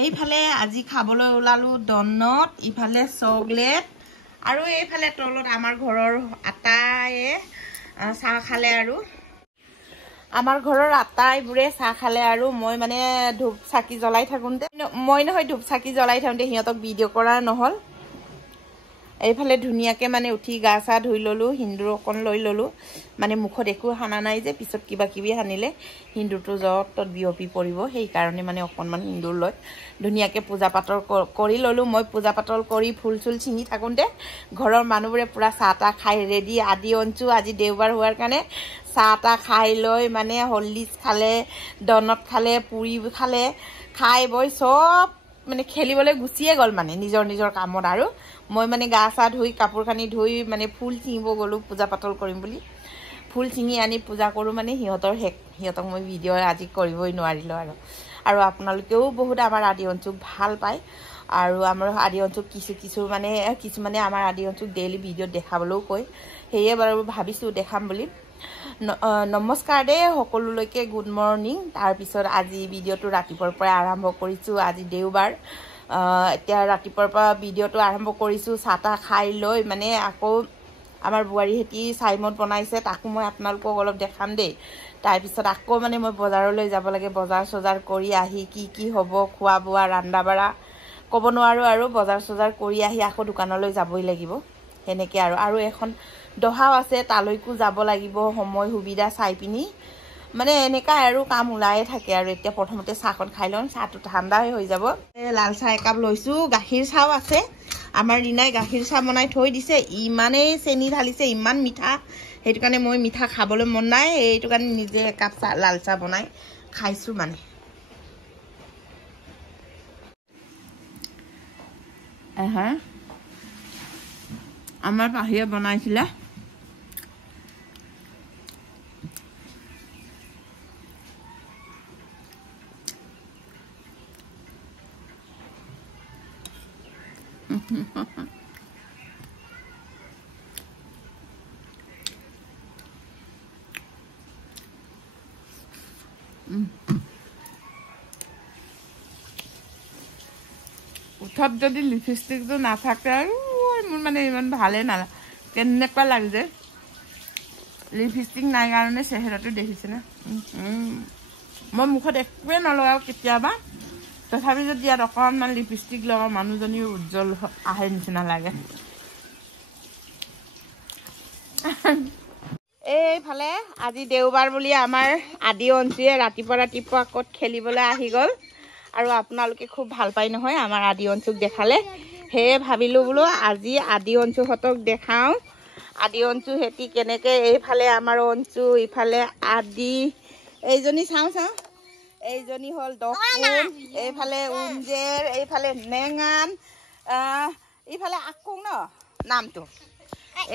এইফালে আজি খাবলৈ ওলালো ডনট, ইফালে চকলেট আৰু এইফালে তলত আমাৰ ঘৰৰ আটায়ে চাহ খালে আৰু আমাৰ ঘৰৰ আটাইবোৰে চাহ খালে আৰু মই মানে ধূপ চাকি জ্বলাই থাকোঁতে মই নহয় ধূপ চাকি জ্বলাই থাকোঁতে সিহঁতক ভিডিঅ' কৰা নহ'ল। এইফালে ধুনীয়াকৈ মানে উঠি গা চা ধুই ল'লোঁ, সিন্দুৰ অকণ লৈ ল'লোঁ, মানে মুখত একো সানা নাই যে পিছত কিবা কিবি সানিলে সিন্দুৰটো য'ত ত'ত বিয়পি পৰিব, সেইকাৰণে মানে অকণমান সিন্দুৰ লৈ ধুনীয়াকৈ পূজা পাতল কৰি ল'লোঁ। মই পূজা পাতল কৰি ফুল চুল ছিঙি থাকোঁতে ঘৰৰ মানুহবোৰে পূৰা চাহ তাহ খাই ৰেডি। আদি অঞ্চু আজি দেওবাৰ হোৱাৰ কাৰণে চাহ তাহ খাই লৈ মানে হৰলিক্স খালে, ডনট খালে, পুৰি খালে, খাই বৈ চব মানে খেলিবলৈ গুচিয়ে গ'ল মানে নিজৰ নিজৰ কামত। আৰু মই মানে গা চা ধুই কাপোৰ কানি ধুই মানে ফুল ছিঙিব গ'লোঁ পূজা পাতল কৰিম বুলি। ফুল ছিঙি আনি পূজা কৰোঁ মানে সিহঁতক মই ভিডিঅ' আজি কৰিবই নোৱাৰিলোঁ আৰু আপোনালোকেও বহুত আমাৰ আদি অঞ্চুক ভাল পায় আৰু আমাৰ আদি অঞ্চুক কিছুমানে আমাৰ আদি অঞ্চুক ডেইলি ভিডিঅ'ত দেখাবলৈও কয়, সেয়ে বাৰু ভাবিছোঁ দেখাম বুলি। নমস্কাৰ দেই সকলোলৈকে, গুড মৰ্ণিং। তাৰপিছত আজি ভিডিঅ'টো ৰাতিপুৱাৰ পৰাই আৰম্ভ কৰিছোঁ। আজি দেওবাৰ, এতিয়া ৰাতিপুৱাৰ পৰা ভিডিঅ'টো আৰম্ভ কৰিছোঁ। চাহ তাহ খাই লৈ মানে আকৌ আমাৰ বোৱাৰীহঁতি চাইমদ বনাইছে, তাকো মই আপোনালোকক অলপ দেখাম দেই। তাৰপিছত আকৌ মানে মই বজাৰলৈ যাব লাগে, বজাৰ চজাৰ কৰি আহি কি হ'ব খোৱা বোৱা ৰান্ধা বাঢ়া ক'ব নোৱাৰোঁ আৰু বজাৰ চজাৰ কৰি আহি আকৌ দোকানলৈ যাবই লাগিব সেনেকৈ আৰু এখন দহাও আছে, তালৈকো যাব লাগিব সময় সুবিধা চাই পিনি, মানে এনেকুৱা আৰু কাম ওলায়ে থাকে। আৰু এতিয়া প্ৰথমতে চাহখন খাই লওঁ, চাহটো ঠাণ্ডাই হৈ যাব। লাল চাহ একাপ লৈছোঁ, গাখীৰ চাহও আছে। আমাৰ ৰীণাই গাখীৰ চাহ বনাই থৈ দিছে, ইমানেই চেনি ঢালিছে, ইমান মিঠা, সেইটো কাৰণে মই মিঠা খাবলৈ মন নাই, সেইটো কাৰণে নিজে একাপ চাহ লাল চাহ বনাই খাইছোঁ মানে। আমাৰ পাহিয়ে বনাইছিলে উঠত যদি লিপষ্টিকটো নাথাকে আৰু মোৰ মানে ইমান ভালে নালাগে, কেনেকুৱা লাগিছে। লিপষ্টিক নাই কাৰণে চেহেৰাটো দেখিছেনে, মই মুখত একোৱে নলগাওঁ কেতিয়াবা, তথাপি যদি ইয়াত অকণমান লিপষ্টিক লগাওঁ মানুহজনীও উজ্জ্বল আহে নিচিনা লাগে। এইফালে আজি দেওবাৰ বুলি আমাৰ আদি অঞ্চুৱে ৰাতিপুৱা ক'ত খেলিবলৈ আহি গ'ল, আৰু আপোনালোকে খুব ভাল পায় নহয় আমাৰ আদি অঞ্চুক দেখালে, সেয়ে ভাবিলোঁ বোলো আজি আদি অঞ্চুহঁতক দেখাওঁ। আদি অঞ্চু হেতি কেনেকৈ, এইফালে আমাৰ অঞ্চু, ইফালে আদি, এইজনী চাওঁ এইজনী হ'ল দকুন, এইফালে উঞ্জেৰ, এইফালে নেঙান, ইফালে আকুং ন নামটো।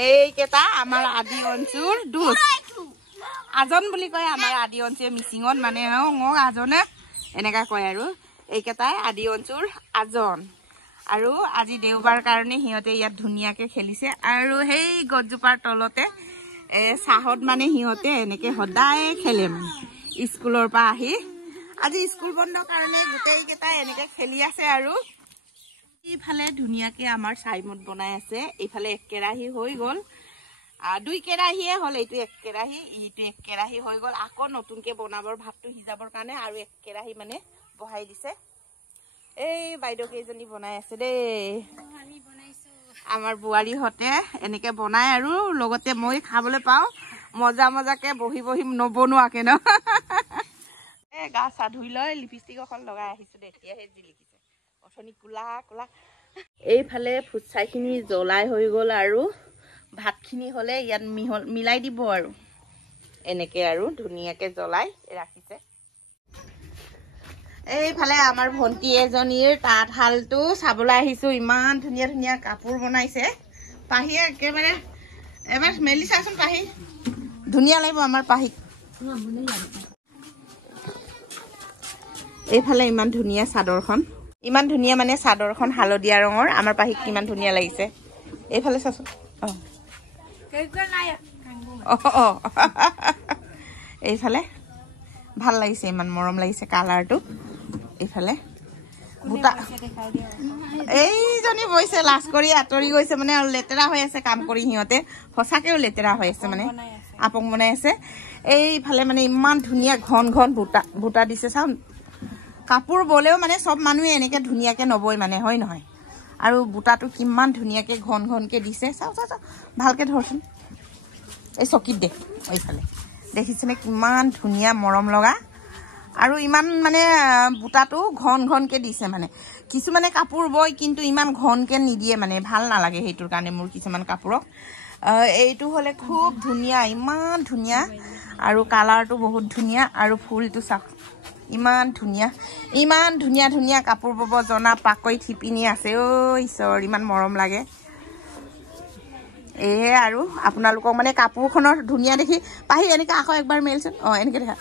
এইকেইটা আমাৰ আদি অঞ্চুৰ দুচ, আজন বুলি কয় আমাৰ আদি অঞ্চুৱে মিচিঙত, মানে আজনে এনেকুৱা কয় আৰু। এইকেইটাই আদি অঞ্চুৰ আজন, আৰু আজি দেওবাৰ কাৰণে সিহঁতে ইয়াত ধুনীয়াকৈ খেলিছে। আৰু সেই গছজোপাৰ তলতে চাহত মানে সিহঁতে এনেকৈ সদায় খেলে, মানে স্কুলৰ পৰা আহি। আজি স্কুল বন্ধৰ কাৰণে গোটেইকেইটাই এনেকৈ খেলি আছে। আৰু ইফালে ধুনীয়াকৈ আমাৰ চাইমদ বনাই আছে, এইফালে এক কেৰাহী হৈ গ'ল, 2 কেৰাহীয়ে হ'ল, এইটো 1 কেৰাহী, এইটো 1 কেৰাহী হৈ গ'ল। আকৌ নতুনকৈ বনাবৰ ভাতটো সিজাবৰ কাৰণে আৰু 1 কেৰাহী মানে বহাই দিছে। এই বাইদেউ কেইজনী বনাই আছে দেই, আমাৰ বোৱাৰীহঁতে এনেকৈ বনাই, আৰু লগতে মই খাবলৈ পাওঁ মজাকৈ বহি নবনোৱাকৈ ন। গা চা ধুই লৈ লিপষ্টিক এখন লগাই আহিছোঁ দেই, এতিয়াহে যি লিখিছে, অথনি কোলা। এইফালে ফুটছাইখিনি জ্বলাই হৈ গ'ল, আৰু ভাতখিনি হ'লে ইয়াত মিলাই দিব আৰু এনেকৈ আৰু ধুনীয়াকৈ জ্বলাই ৰাখিছে। এইফালে আমাৰ ভণ্টি এজনীৰ তাঁতশালটো চাবলৈ আহিছোঁ, ইমান ধুনীয়া কাপোৰ বনাইছে। পাহিয়ে একেবাৰে এবাৰ মেলি চাচোন, পাহি ধুনীয়া লাগিব আমাৰ পাহিক। এইফালে ইমান ধুনীয়া চাদৰখন, ইমান ধুনীয়া মানে চাদৰখন হালধীয়া ৰঙৰ, আমাৰ পাহিক কিমান ধুনীয়া লাগিছে। এইফালে চাচোন, এইফালে ভাল লাগিছে, ইমান মৰম লাগিছে কালাৰটো। এইফালে বুটা এইজনী বৈছে লাজ কৰি আঁতৰি গৈছে মানে লেতেৰা হৈ আছে কাম কৰি সিহঁতে সঁচাকেও লেতেৰা হৈ আছে মানে আপং বনাই আছে এইফালে মানে ইমান ধুনীয়া ঘন ঘন বুটা দিছে চাওঁ কাপোৰ বলেও মানে চব মানুহে এনেকে ধুনীয়াকে নবয় মানে হয় নহয় আৰু বুটাটো কিমান ধুনীয়াকে ঘন ঘনকে দিছে চাওঁ চাওঁ চাওঁ ভালকে ধৰচোন এই চকীত দে এইফালে দেখিছেনে কিমান ধুনীয়া মৰম লগা আৰু ইমান মানে বুটাটো ঘন ঘনকে দিছে মানে কিছুমানে কাপোৰ বয় কিন্তু ইমান ঘনকে নিদিয়ে মানে ভাল নালাগে সেইটোৰ কাৰণে মোৰ কিছুমান কাপোৰক এইটো হলে খুব ধুনীয়া ইমান ধুনীয়া আৰু কালাৰটো বহুত ধুনীয়া আৰু ফুলটো চাওক ইমান ধুনীয়া ধুনীয়া কাপোৰ বব জনা পাকৈ ঠিপিনি আছে ঐ ঈশ্বৰ ইমান মৰম লাগে আৰু আপোনালোকক মানে কাপোৰখনৰ ধুনীয়া দেখি পাহি এনেকৈ আকৌ একবাৰ মেলচোন এনেকৈ দেখা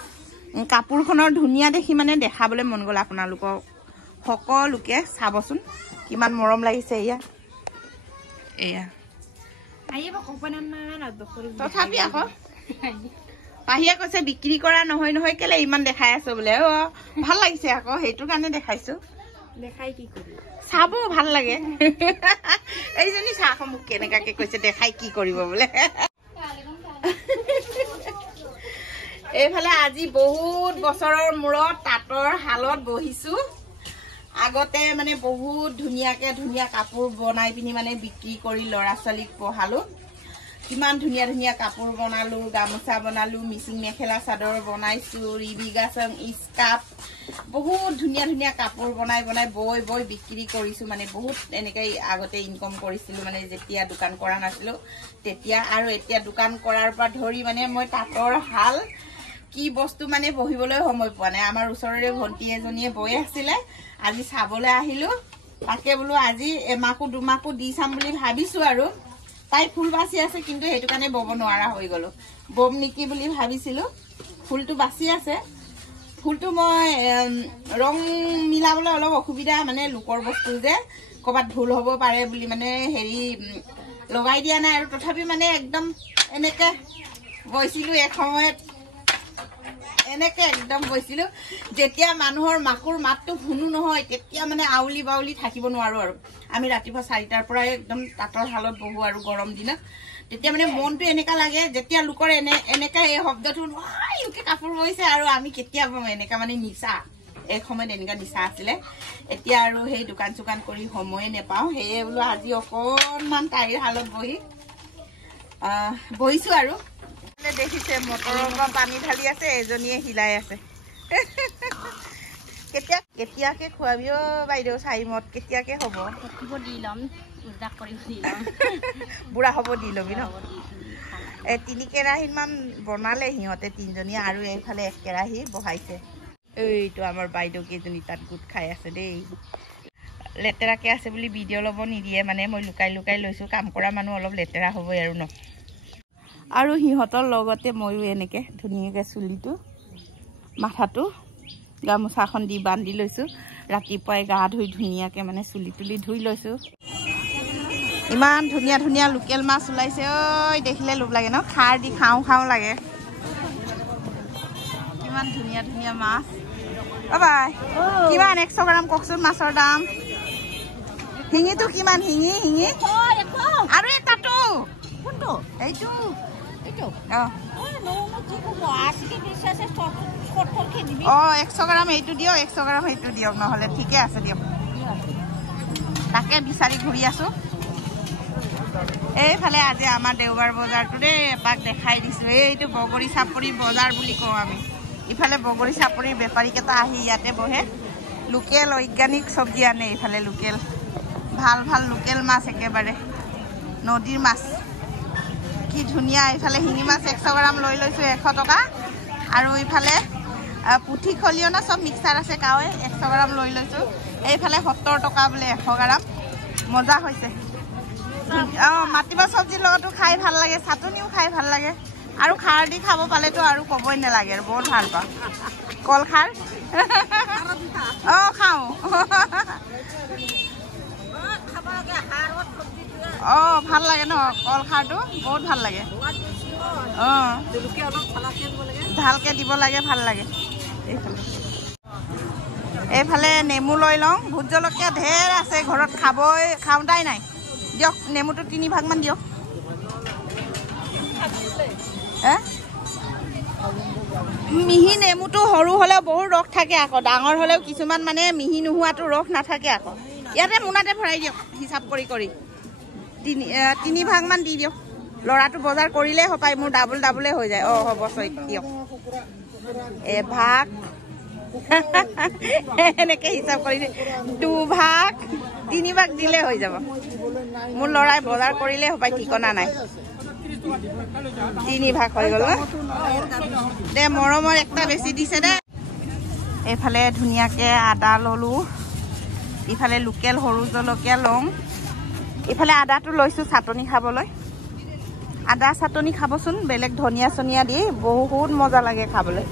কাপোৰখনৰ ধুনীয়া দেখি মানে দেখাবলৈ মন গ'ল আপোনালোকক সকলোকে চাবচোন কিমান মৰম লাগিছে এয়া তথাপি আকৌ পাহিয়ে কৈছে বিক্ৰী কৰা নহয় নহয় কেলে ইমান দেখাই আছো বোলে ভাল লাগিছে আকৌ সেইটো কাৰণে দেখাইছো দেখাই কি কৰি চাব ভাল লাগে এইজনী চাহ আকৌ মোক কেনেকাকে কৈছে দেখাই কি কৰিব বোলে এইফালে আজি বহুত বছৰৰ মূৰত তাঁতৰ শালত বহিছো আগতে মানে বহুত ধুনীয়া কাপোৰ বনাই পিনি মানে বিক্ৰী কৰি ল'ৰা ছোৱালীক পঢ়ালো কিমান ধুনীয়া কাপোৰ বনালো গামোচা বনালো মিচিং মেখেলা চাদৰ বনাইছো ৰিবিগাছং স্কাৰ্ফ বহুত ধুনীয়া কাপোৰ বনাই বৈ বিক্ৰী কৰিছো মানে বহুত এনেকৈ আগতে ইনকম কৰিছিলো মানে যেতিয়া দোকান কৰা নাছিলো তেতিয়া আৰু এতিয়া দোকান কৰাৰ পৰা ধৰি মানে মই তাঁতৰ শাল কি বস্তু মানে বহিবলৈ সময় পোৱা নাই আমাৰ ওচৰৰে ভণ্টি এজনীয়ে বৈ আছিলে আজি চাবলৈ আহিলো তাকে বোলো আজি এমাকো দুমাকো দি চাম বুলি ভাবিছো আৰু তাই ফুল বাচি আছে কিন্তু সেইটো কাৰণে বব নোৱাৰা হৈ গলো বম নেকি বুলি ভাবিছিলো ফুলটো বাচি আছে ফুলটো মই ৰং মিলাবলৈ অলপ অসুবিধা মানে লোকৰ বস্তু যে ক'ৰবাত ভুল হ'ব পাৰে বুলি মানে হেৰি লগাই দিয়া নাই আৰু তথাপি মানে একদম এনেকে বৈছিলো এসময়ত এনেকে একদম বৈছিলো যেতিয়া মানুহৰ মাকুৰ মাতটো শুনো নহয় তেতিয়া মানে আউলি বাউলি থাকিব নোৱাৰো আৰু আমি ৰাতিপুৱা 4টাৰ পৰা একদম তাঁতৰ শালত বহো আৰু গৰম দিনত তেতিয়া মানে মনটো এনেকা লাগে যেতিয়া লোকৰ এনেকা এই শব্দটো লোকে কাপোৰ বৈছে আৰু আমি কেতিয়া বম এনেকা মানে নিচা এক সময়ত এনেকা নিচা আছিলে এতিয়া আৰু সেই দোকান চোকান কৰি সময়ে নেপাওঁ সেয়ে বোলো আজি অকণমান তাইৰ শালত বহিছো আৰু দেখিছে মটৰৰ পৰা পানী ঢালি আছে এজনীয়ে হিলাই আছে কেতিয়াকে খুৱাবি বাইদেউ চাইমত কেতিয়াকে হ'ব বুঢ়া হ'ব দি ল'বি ন 3 কেৰাহীমান বনালে সিহঁতে 3জনীয়ে আৰু এইফালে 1 কেৰাহী বহাইছে এইটো আমাৰ বাইদেউ কেইজনী তাত গোট খাই আছে দেই লেতেৰাকে আছে বুলি ভিডিঅ' ল'ব নিদিয়ে মানে মই লুকাই লৈছো কাম কৰা মানুহ অলপ লেতেৰা হ'বই আৰু ন আৰু সিহঁতৰ লগতে ময়ো এনেকে ধুনীয়াকে চুলিটো মাথাটো গামোচাখন দি বান্ধি লৈছো ৰাতিপুৱাই গা ধুই ধুনীয়াকে মানে চুলি তুলি ধুই লৈছো ইমান ধুনীয়া লোকেল মাছ ওলাইছে ঐ দেখিলে লোভ লাগে ন খাৰ দি খাওঁ লাগে কিমান ধুনীয়া মাছ বাই কিমান 100 গ্ৰাম কওকচোন মাছৰ দাম শিঙিটো কিমান শিঙি আৰু এটাটো কোনটো এইটো Oh, 100 গ্ৰাম এইটো দিয়ক 100 গ্ৰাম এইটো দিয়ক নহ'লে ঠিকে আছে দিয়ক তাকে বিচাৰি ঘূৰি আছো এইফালে আজি আমাৰ দেওবাৰ বজাৰটো দেই এপাক দেখাই দিছো এইটো বগৰী চাপৰি বজাৰ বুলি কওঁ আমি ইফালে বগৰী চাপৰিৰ বেপাৰীকেইটা আহি ইয়াতে বহে লোকেল অৰ্গেনিক চব্জি আনে এইফালে লোকেল ভাল লোকেল মাছ একেবাৰে নদীৰ মাছ কি ধুনীয়া এইফালে শিঙি মাছ 100 গ্ৰাম লৈ লৈছো 100 টকা আৰু এইফালে পুঠি খলিয়না সব মিক্সাৰ আছে কাৱে 100 গ্ৰাম লৈ লৈছো এইফালে 70 টকা বোলে 100 গ্ৰাম মজা হৈছে মাটিবা চব্জিৰ লগতো খাই ভাল লাগে চাটনিও খাই ভাল লাগে আৰু খাৰ দি খাব পালেতো আৰু ক'বই নালাগে আৰু বহুত ভাল পাওঁ কল খাৰ খাওঁ ভাল লাগে ন কল খাৰটো বহুত ভাল লাগে ভালকে দিব লাগে ভাল লাগে এইফালে নেমু লৈ লওঁ ভোট জলকীয়া ঢেৰ আছে ঘৰত খাওঁতাই নাই দিয়ক নেমুটো 3 ভাগমান দিয়ক মিহি নেমুটো সৰু হ'লেও বহুত ৰস থাকে আকৌ ডাঙৰ হ'লেও কিছুমান মানে মিহি নোহোৱাটো ৰস নাথাকে আকৌ ইয়াতে মোনাতে ভৰাই দিয়ক হিচাপ কৰি 3 ভাগমান দি দিয়ক লৰাটো বজাৰ কৰিলে হপাই মোৰ ডাবলে হৈ যায় হ'ব সৈ দিয়ক এভাগ এনেকে হিচাপ কৰি 2 ভাগ 3 ভাগ দিলে হৈ যাব মোৰ লৰাই বজাৰ কৰিলে হপাই ঠিকনা নাই 3 ভাগ হৈ গ'ল দে মৰমৰ একটা বেছি দিছে দে এইফালে ধুনীয়াকে আদা ললো ইফালে লোকেল সৰু জলকীয়া লং ইফালে আদাটো লৈছো চাটনি খাবলৈ আদা চাটনি খাবচোন বেলেগ ধনিয়া চনিয়া দি বহুত মজা লাগে খাবলৈ